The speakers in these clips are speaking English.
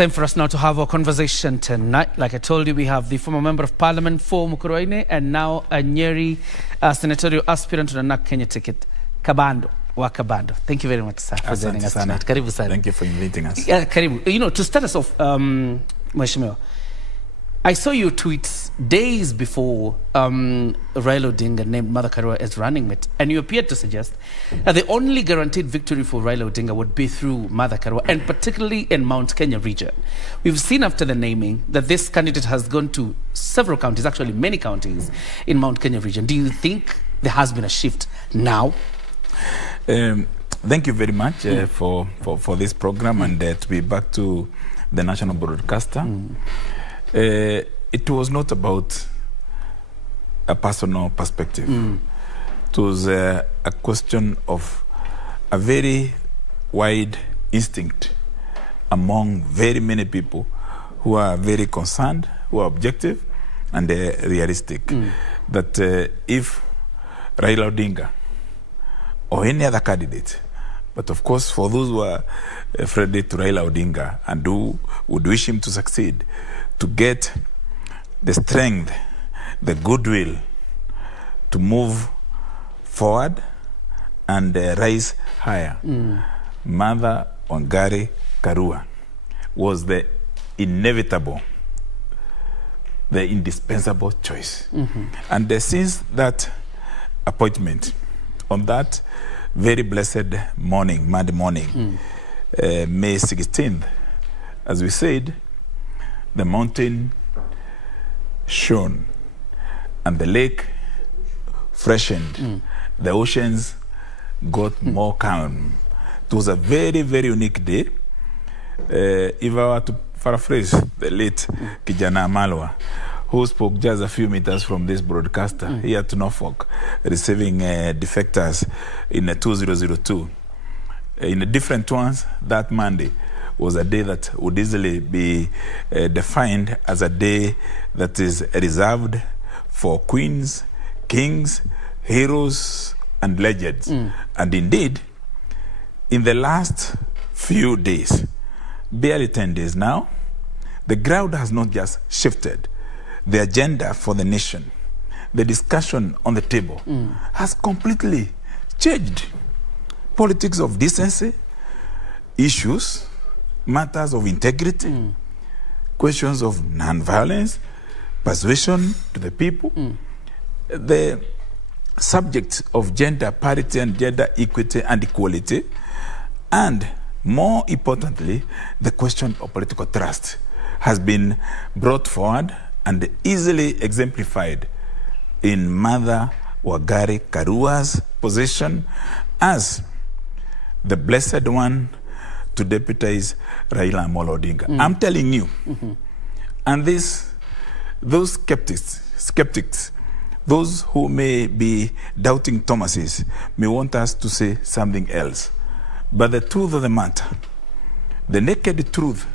Time for us now to have our conversation tonight. Like I told you, we have the former Member of Parliament for Mukurweini and now a Nyeri senatorial aspirant to the NAK Kenya ticket, Kabando. Kabando. Thank you very much, sir, for joining us tonight. Karibu sana. Thank you for inviting us. Yeah, karibu. You know, to start us off, Mheshimiwa, I saw your tweets days before Raila Odinga named Martha Karua as running mate, and you appeared to suggest that the only guaranteed victory for Raila Odinga would be through Martha Karua, and particularly in Mount Kenya region. We've seen after the naming that this candidate has gone to several counties, actually many counties in Mount Kenya region. Do you think there has been a shift now? Thank you very much for this program and to be back to the national broadcaster. It was not about a personal perspective. It was a question of a very wide instinct among very many people who are very concerned, who are objective and realistic. That if Raila Odinga or any other candidate, but of course for those who are friendly to Raila Odinga and who would wish him to succeed, to get the strength, the goodwill to move forward and rise higher. Martha Karua was the inevitable, the indispensable choice. And since that appointment, on that very blessed morning, Monday morning, May 16th, as we said, the mountain shone and the lake freshened. The oceans got more calm. It was a very, very unique day. If I were to paraphrase the late Kijana Amalwa, who spoke just a few meters from this broadcaster here to Norfolk, receiving defectors in 2002. In different ones, that Monday was a day that would easily be defined as a day that is reserved for queens, kings, heroes, and legends. And indeed, in the last few days, barely 10 days now, the ground has not just shifted. The agenda for the nation, the discussion on the table has completely changed. Politics of decency, issues, matters of integrity, questions of non-violence, persuasion to the people, the subject of gender parity and gender equity and equality, and more importantly, the question of political trust has been brought forward and easily exemplified in Martha Karua's position as the blessed one to deputize Raila Odinga. I'm telling you, and those skeptics, those who may be doubting Thomases, may want us to say something else. But the truth of the matter, the naked truth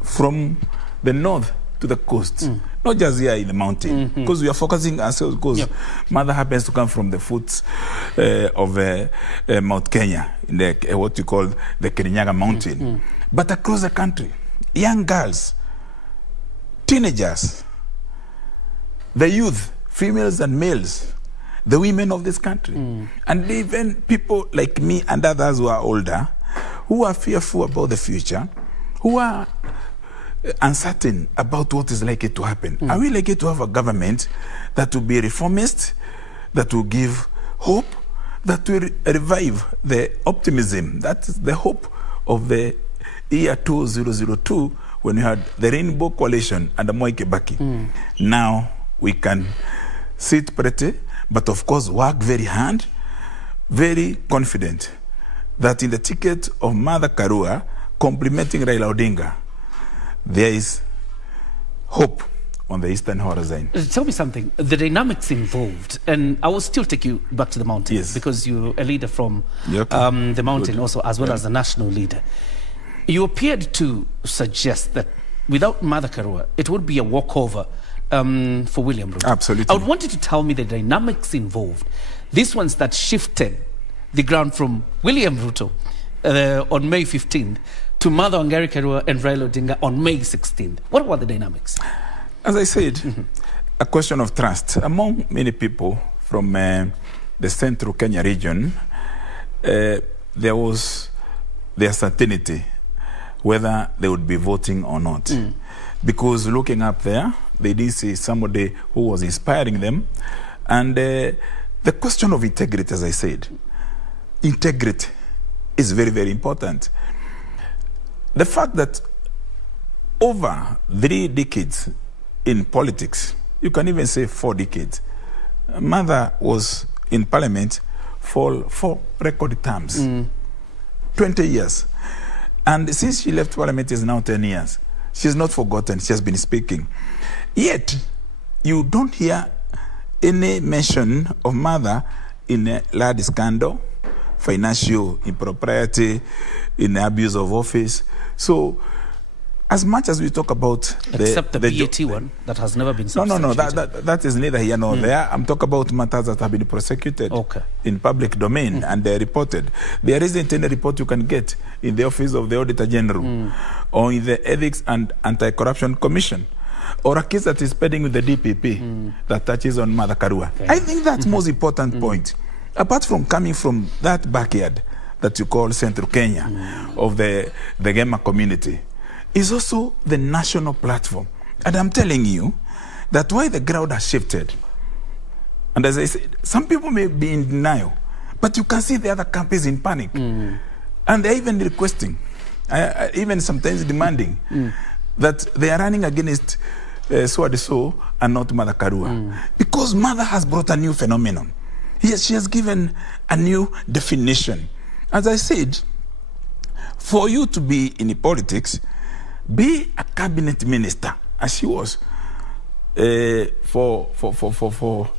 from the north to the coast, not just here in the mountain, because we are focusing ourselves, because Mother happens to come from the foots of Mount Kenya, in the, what you call the Kirinyaga Mountain. But across the country, young girls, teenagers, the youth, females and males, the women of this country, and even people like me and others who are older, who are fearful about the future, who are uncertain about what is likely to happen. Are we likely to have a government that will be reformist, that will give hope, that will revive the optimism, that is the hope of the year 2002 when we had the Rainbow Coalition under Moi Kibaki. Now we can sit pretty, but of course work very hard, very confident that in the ticket of Martha Karua complementing Raila Odinga, there is hope on the eastern horizon. Tell me something, the dynamics involved, and I will still take you back to the mountain, because you're a leader from the mountain also, as well as a national leader. You appeared to suggest that without Martha Karua, it would be a walkover for William Ruto. Absolutely. I would want you to tell me the dynamics involved. These ones that shifted the ground from William Ruto on May 15th to Martha Karua and Raila Odinga on May 16th. What were the dynamics? As I said, a question of trust among many people from the central Kenya region. There was the uncertainty whether they would be voting or not. Because looking up there, they did see somebody who was inspiring them. And the question of integrity, as I said, integrity is very, very important. The fact that over 3 decades in politics, you can even say 4 decades, Martha was in parliament for 4 record terms, 20 years. And since she left parliament, it's now 10 years. She's not forgotten. She has been speaking. Yet, you don't hear any mention of Martha in a large scandal, financial impropriety, in abuse of office. So, as much as we talk about except the BAT one that has never been substantiated. No, that is neither here nor there. I'm talking about matters that have been prosecuted in public domain and they're reported. There isn't any report you can get in the office of the Auditor General or in the Ethics and Anti-Corruption Commission or a case that is pending with the DPP that touches on Martha Karua. Okay. I think that's the most important point. Apart from coming from that backyard that you call Central Kenya of the Gema community, is also the national platform. And I'm telling you that why the ground has shifted. And as I said, some people may be in denial, but you can see the other camp is in panic. And they're even requesting, even sometimes demanding, that they are running against so and not Martha Karua. Because Martha has brought a new phenomenon. Yes, she has given a new definition. As I said, for you to be in politics, be a cabinet minister, as she was for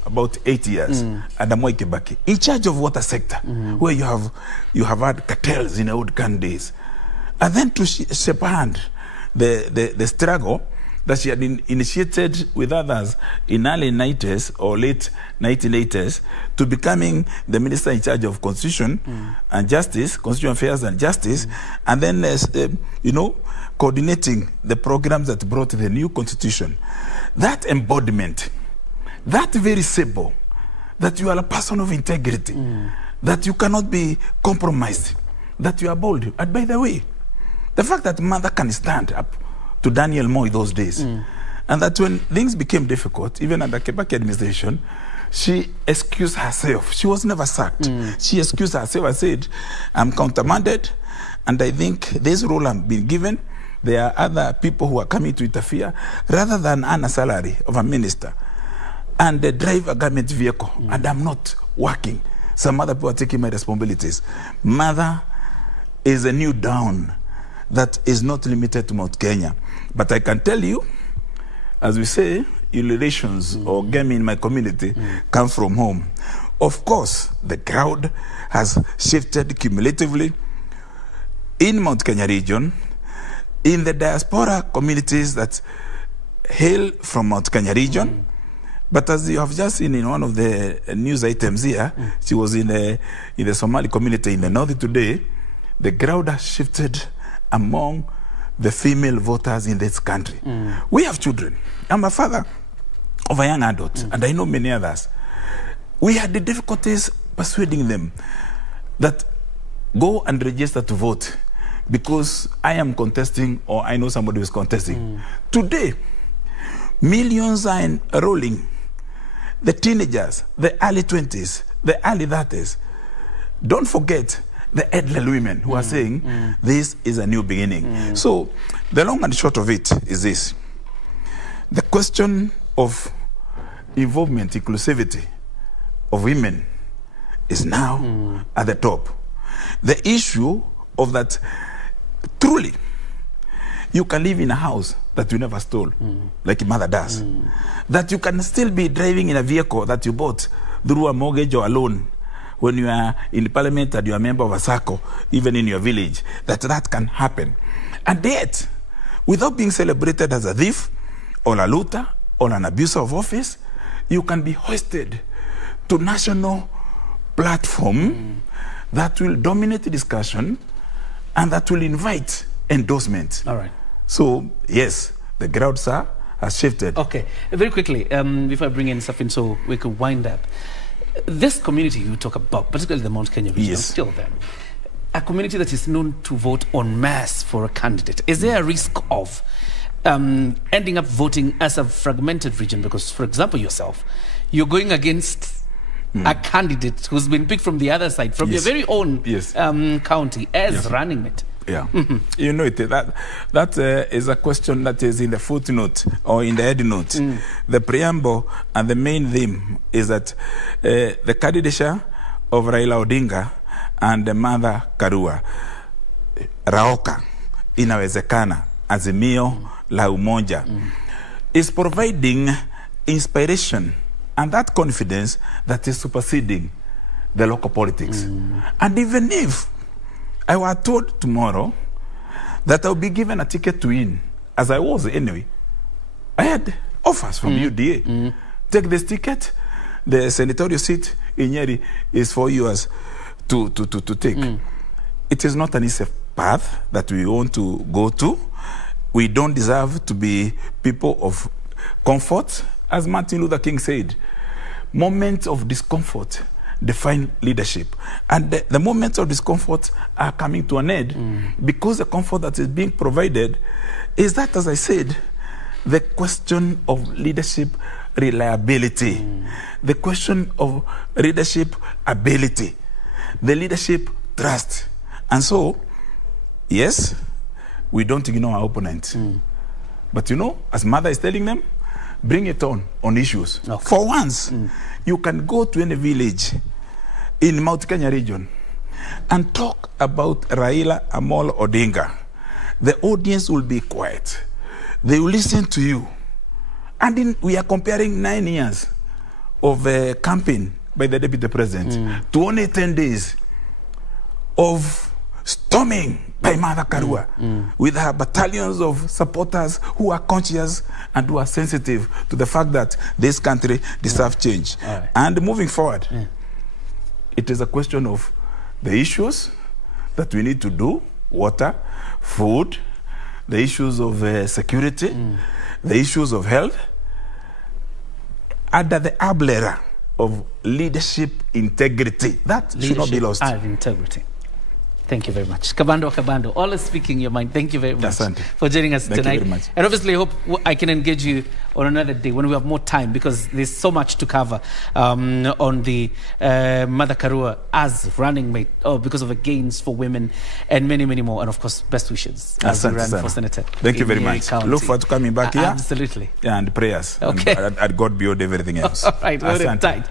about 8 years at Moi Kibaki, in charge of water sector, where you have had cartels in the old Khan days, and then to shepherd the struggle that she had initiated with others in early 90s or late 1980s to becoming the minister in charge of Constitution and Justice, Constitutional Affairs and Justice, and then, coordinating the programs that brought the new Constitution. That embodiment, that very symbol, that you are a person of integrity, that you cannot be compromised, that you are bold. And by the way, the fact that Martha can stand up to Daniel Moi those days, and that when things became difficult, even under Kibaki administration, she excused herself. She was never sacked. She excused herself and said, I'm countermanded, and I think this role I've been given, there are other people who are coming to interfere, rather than earn a salary of a minister and drive a government vehicle, and I'm not working. Some other people are taking my responsibilities. Martha is a new dawn that is not limited to Mount Kenya. But I can tell you, as we say, relations or game in my community come from home. Of course, the crowd has shifted cumulatively in Mount Kenya region, in the diaspora communities that hail from Mount Kenya region. But as you have just seen in one of the news items here, she was in the Somali community in the north today. The crowd has shifted among the female voters in this country. We have children. I'm a father of a young adult, and I know many others. We had the difficulties persuading them that go and register to vote because I am contesting or I know somebody who is contesting. Today, millions are enrolling. The teenagers, the early 20s, the early 30s. Don't forget the elderly women who are saying this is a new beginning. So the long and short of it is this. The question of involvement, inclusivity of women is now at the top. The issue of that, truly, you can live in a house that you never stole, like your mother does. That you can still be driving in a vehicle that you bought through a mortgage or a loan when you are in parliament and you are a member of a circle, even in your village, that can happen. And yet, without being celebrated as a thief or a looter or an abuser of office, you can be hoisted to national platform that will dominate the discussion and that will invite endorsement. All right. So, yes, the ground, sir, has shifted. Okay. Very quickly, before I bring in Safin, so we could wind up. This community you talk about, particularly the Mount Kenya region, Yes. still there. A community that is known to vote en masse for a candidate. Is there a risk of ending up voting as a fragmented region? Because, for example, yourself, you're going against a candidate who's been picked from the other side, from your very own county, as running mate. Yeah, you know it. That is a question that is in the footnote or in the head note. The preamble and the main theme is that the candidature of Raila Odinga and the Martha Karua, Raoka, inawezekana, Azimio la Umoja, is providing inspiration and that confidence that is superseding the local politics. And even if I were told tomorrow that I'll be given a ticket to win, as I was anyway, I had offers from UDA. Take this ticket, the senatorial seat in Nyeri is for yours to take. It is not an easy path that we want to go to. We don't deserve to be people of comfort. As Martin Luther King said, moments of discomfort define leadership. And the moments of discomfort are coming to an end because the comfort that is being provided is that, as I said, the question of leadership reliability, the question of leadership ability, the leadership trust. And so, yes, we don't ignore our opponent. But you know, as Mother is telling them, bring it on issues. Okay. For once, you can go to any village in Mount Kenya region and talk about Raila Amolo Odinga. The audience will be quiet. They will listen to you. And we are comparing 9 years of campaign by the Deputy President to only 10 days of storming by Martha Karua with her battalions of supporters who are conscious and who are sensitive to the fact that this country deserves change. Right. And moving forward, it is a question of the issues that we need to do, water, food, the issues of security, the issues of health, under the umbrella of leadership integrity. That should not be lost. And integrity. Thank you very much. Kabando, always speaking your mind. Thank you very much for joining us tonight. Thank you very much. And obviously, I hope I can engage you on another day when we have more time, because there's so much to cover on the Martha Karua as running mate, because of the gains for women and many, many more. And of course, best wishes as you run for Senator. Thank you very much. County. Look forward to coming back here. Absolutely. And prayers. Okay. And God beyond everything else. All right, well tight.